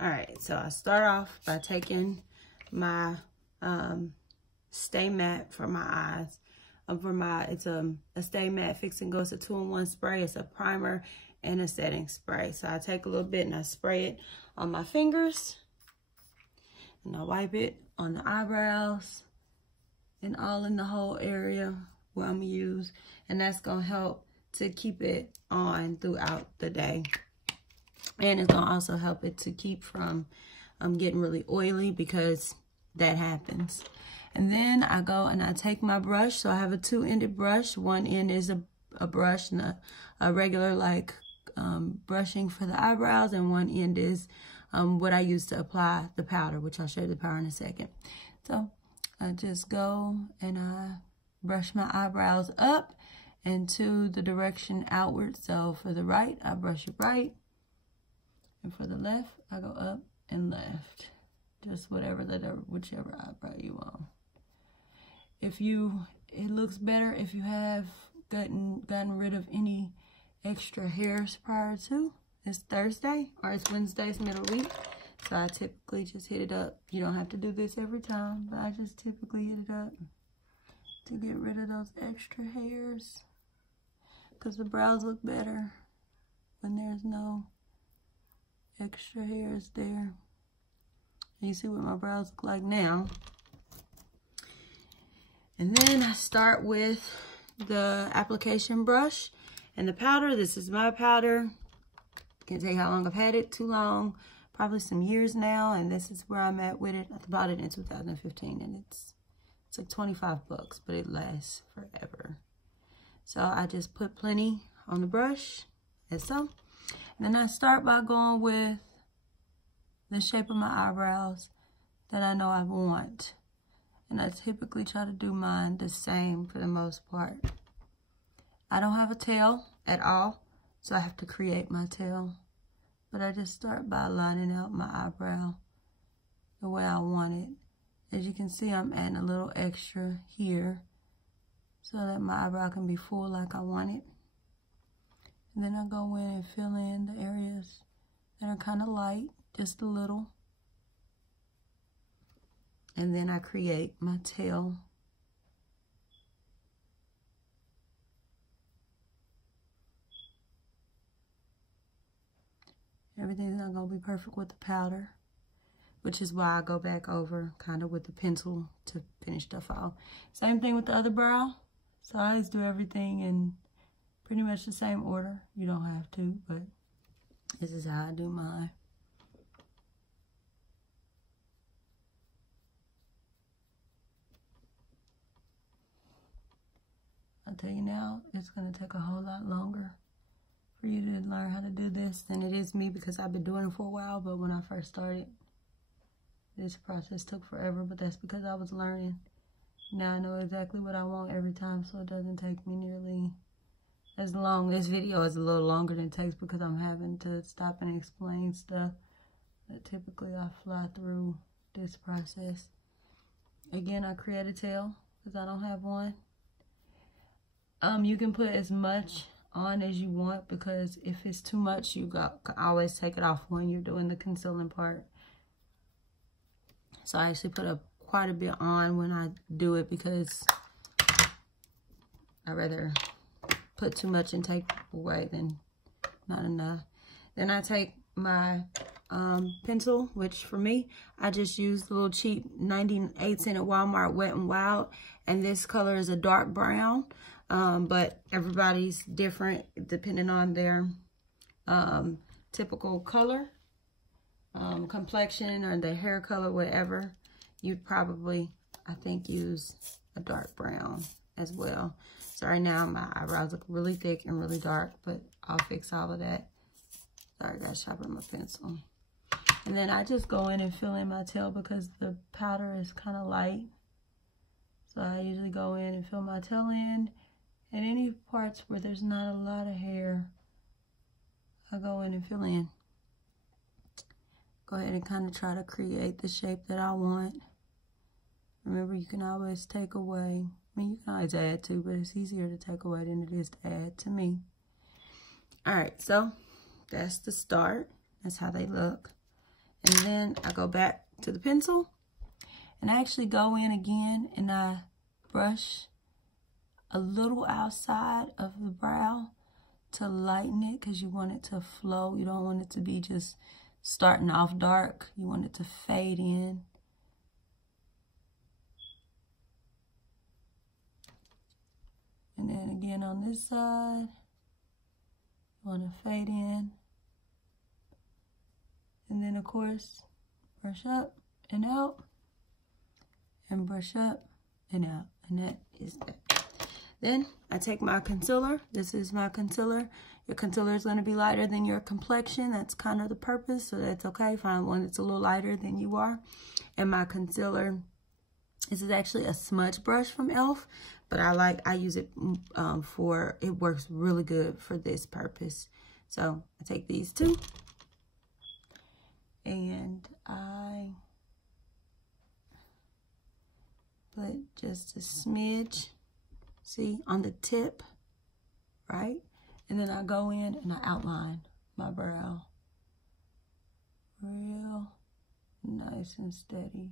All right, so I start off by taking my Stay Matte for my eyes. It's a Stay Matte Fix and Go. It's a 2-in-1 spray. It's a primer and a setting spray. So I take a little bit and I spray it on my fingers. And I wipe it on the eyebrows and all in the whole area where I'm gonna use. And that's gonna help to keep it on throughout the day. And it's gonna also help it to keep from getting really oily, because that happens. And then I go and I take my brush. So I have a 2-ended brush. One end is a brush and a regular like brushing for the eyebrows, and one end is what I use to apply the powder, which I'll show you the powder in a second. So I just go and I brush my eyebrows up and to the direction outward. So for the right, I brush it right. And for the left, I go up and left. Just whichever eyebrow you want. It looks better if you have gotten rid of any extra hairs prior to. It's Thursday, or it's Wednesday's middle of the week. So I typically just hit it up. You don't have to do this every time, but I just typically hit it up to get rid of those extra hairs. Because the brows look better when there's no extra hairs there. You see what my brows look like now. And then I start with the application brush and the powder. This is my powder. Can't tell you how long I've had it. Too long. Probably some years now. And this is where I'm at with it. I bought it in 2015, and it's like 25 bucks, but it lasts forever. So I just put plenty on the brush, as so. And then I start by going with the shape of my eyebrows that I know I want. And I typically try to do mine the same for the most part. I don't have a tail at all, so I have to create my tail. But I just start by lining out my eyebrow the way I want it. As you can see, I'm adding a little extra here so that my eyebrow can be full like I want it. And then I go in and fill in the areas that are kind of light, just a little. And then I create my tail. Everything's not going to be perfect with the powder, which is why I go back over kind of with the pencil to finish stuff off. Same thing with the other brow. So I always do everything in pretty much the same order. You don't have to, but this is how I do mine. I'll tell you now, it's going to take a whole lot longer for you to learn how to do this than it is me, because I've been doing it for a while. But when I first started, this process took forever, but that's because I was learning. Now I know exactly what I want every time, so it doesn't take me nearly as long. This video is a little longer than it takes because I'm having to stop and explain stuff. But typically I fly through this process. Again, I create a tail because I don't have one. You can put as much on as you want, because if it's too much, you always take it off when you're doing the concealing part. So I actually put quite a bit on when I do it, because I'd rather put too much and take away than not enough. Then I take my pencil, which for me, I just use the little cheap 98-cent at Walmart Wet n Wild, and this color is a dark brown. But everybody's different depending on their typical color, complexion, or their hair color, whatever. You'd probably, I think, use a dark brown as well. So right now my eyebrows look really thick and really dark, but I'll fix all of that. Sorry, I got sharpen my pencil. And then I just go in and fill in my tail because the powder is kind of light. So I usually go in and fill my tail in. And any parts where there's not a lot of hair, I go in and fill in. Go ahead and kind of try to create the shape that I want. Remember, you can always take away. I mean, you can always add too, but it's easier to take away than it is to add to me. All right, so that's the start. That's how they look. And then I go back to the pencil and I actually go in again and I brush a little outside of the brow to lighten it, because you want it to flow. You don't want it to be just starting off dark. You want it to fade in. And then again on this side, you want to fade in. And then of course, brush up and out, and brush up and out. And that is that. Then I take my concealer. This is my concealer. Your concealer is going to be lighter than your complexion. That's kind of the purpose, so that's okay. Find one that's a little lighter than you are. And my concealer, this is actually a smudge brush from e.l.f., but I use it it works really good for this purpose. So I take these two and I put just a smidge, see, on the tip, right? And then I go in and I outline my brow real nice and steady.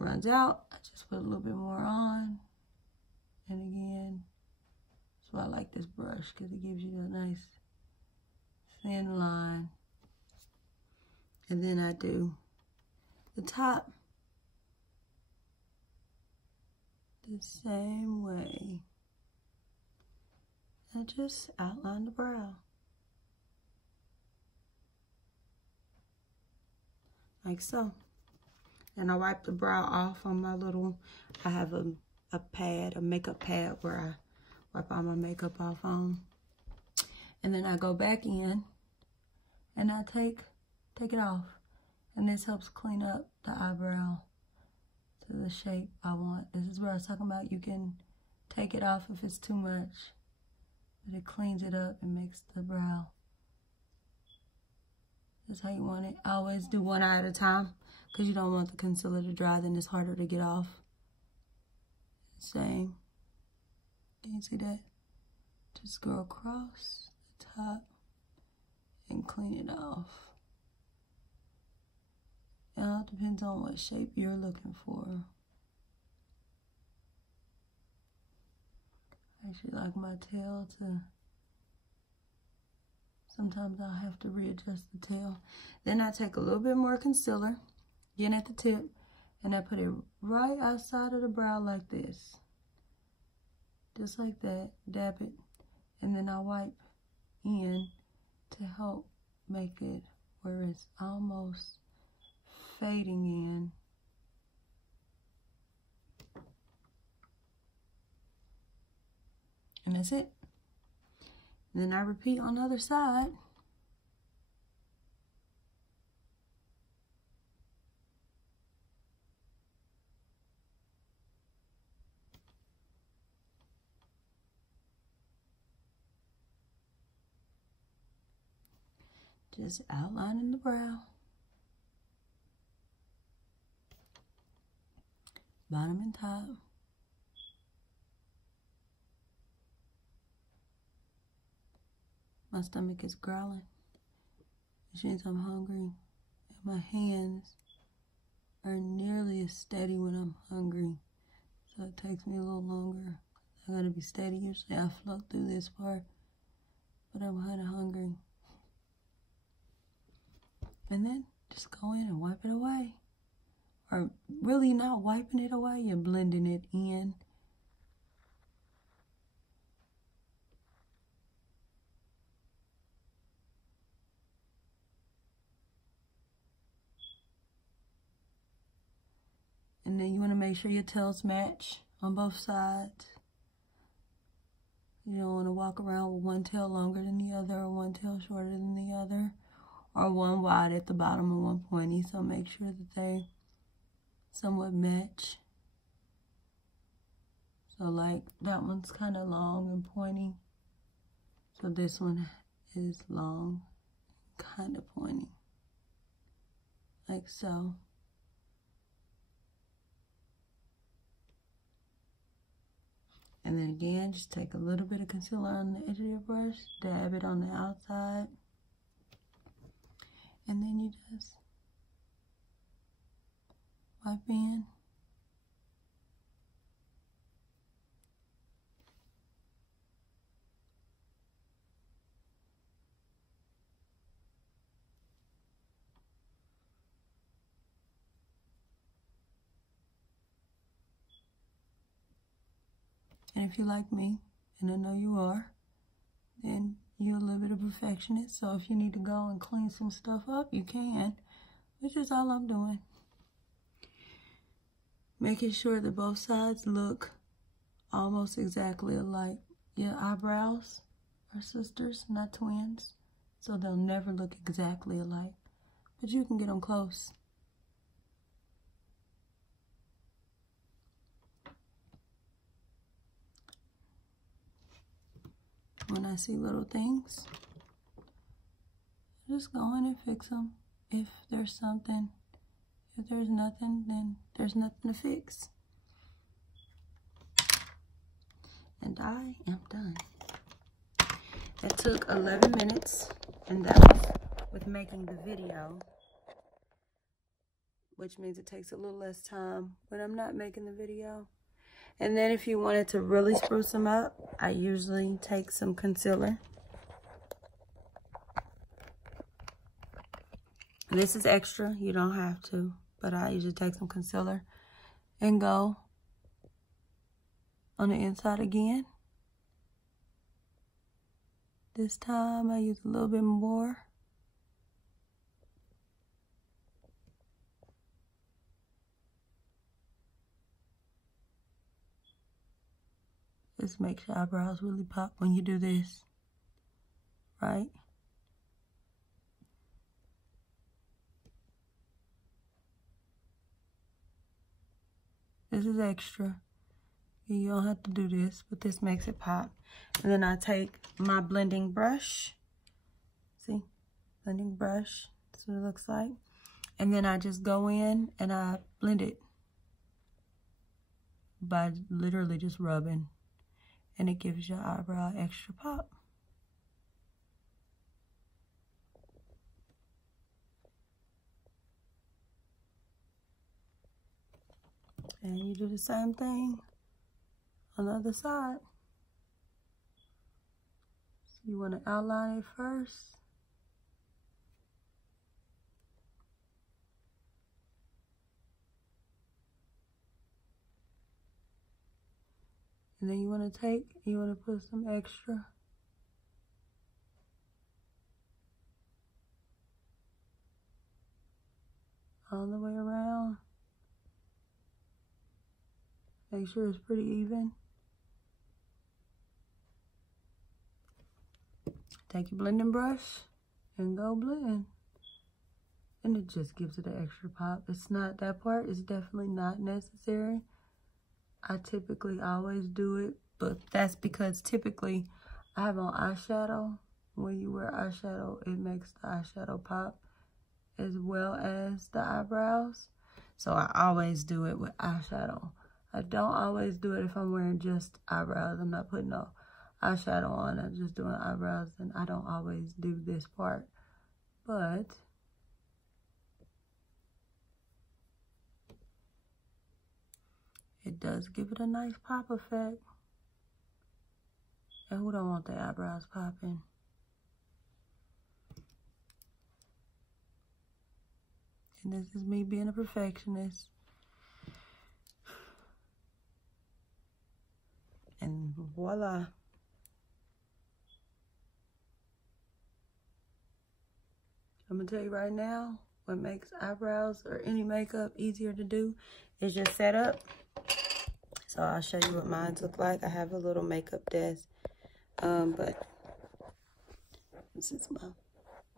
Runs out, I just put a little bit more on. And again, that's why I like this brush, because it gives you a nice thin line. And then I do the top the same way. I just outline the brow. Like so. And I wipe the brow off on my little, I have a pad, a makeup pad where I wipe all my makeup off on. And then I go back in and I take it off. And this helps clean up the eyebrow to the shape I want. This is where I was talking about you can take it off if it's too much, but it cleans it up and makes the brow just how you want it. I always do one eye at a time because you don't want the concealer to dry, then it's harder to get off. Same. Can you see that? Just go across the top and clean it off. It all depends on what shape you're looking for. I actually like my tail to, sometimes I'll have to readjust the tail. Then I take a little bit more concealer, again at the tip, and I put it right outside of the brow like this. Just like that, dab it, and then I wipe in to help make it where it's almost fading in. And that's it. And then I repeat on the other side. Just outlining the brow. Bottom and top. My stomach is growling, which means I'm hungry. And my hands are nearly as steady when I'm hungry. So it takes me a little longer. I gotta be steady. Usually I float through this part, but I'm kinda hungry. And then just go in and wipe it away. Or really not wiping it away, you're blending it in. And then you want to make sure your tails match on both sides. You don't want to walk around with one tail longer than the other, or one tail shorter than the other, or one wide at the bottom and one pointy. So make sure that they somewhat match. So like that one's kind of long and pointy. So this one is long, kind of pointy. Like so. And then again, just take a little bit of concealer on the edge of your brush, dab it on the outside. And then you just wipe in. And if you're like me, and I know you are, then you're a little bit of a perfectionist. So if you need to go and clean some stuff up, you can, which is all I'm doing. Making sure that both sides look almost exactly alike. Your eyebrows are sisters, not twins, so they'll never look exactly alike, but you can get them close. When I see little things, just go in and fix them. If there's something, if there's nothing, then there's nothing to fix. And I am done. It took 11 minutes, and that was with making the video, which means it takes a little less time when I'm not making the video. And then if you wanted to really spruce them up, I usually take some concealer. This is extra, you don't have to, but I usually take some concealer and go on the inside again. This time I use a little bit more. This makes your eyebrows really pop when you do this, right? This is extra. You don't have to do this, but this makes it pop. And then I take my blending brush. See? Blending brush. That's what it looks like. And then I just go in and I blend it by literally just rubbing. And it gives your eyebrow extra pop. And you do the same thing on the other side. So you want to outline it first. And then you want to put some extra all the way around. Make sure it's pretty even. Take your blending brush and go blend. And it just gives it an extra pop. It's not, that part is definitely not necessary. I typically always do it, but that's because typically I have on eyeshadow. When you wear eyeshadow, it makes the eyeshadow pop as well as the eyebrows. So I always do it with eyeshadow. I don't always do it if I'm wearing just eyebrows. I'm not putting no eyeshadow on. I'm just doing eyebrows, and I don't always do this part. But it does give it a nice pop effect. And who don't want their eyebrows popping? And this is me being a perfectionist. And voila. I'm gonna tell you right now, what makes eyebrows or any makeup easier to do is just set up. So I'll show you what mine look like. I have a little makeup desk, but this is my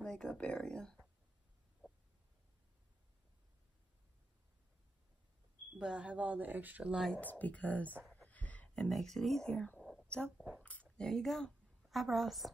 makeup area. But I have all the extra lights because it makes it easier. So there you go, eyebrows.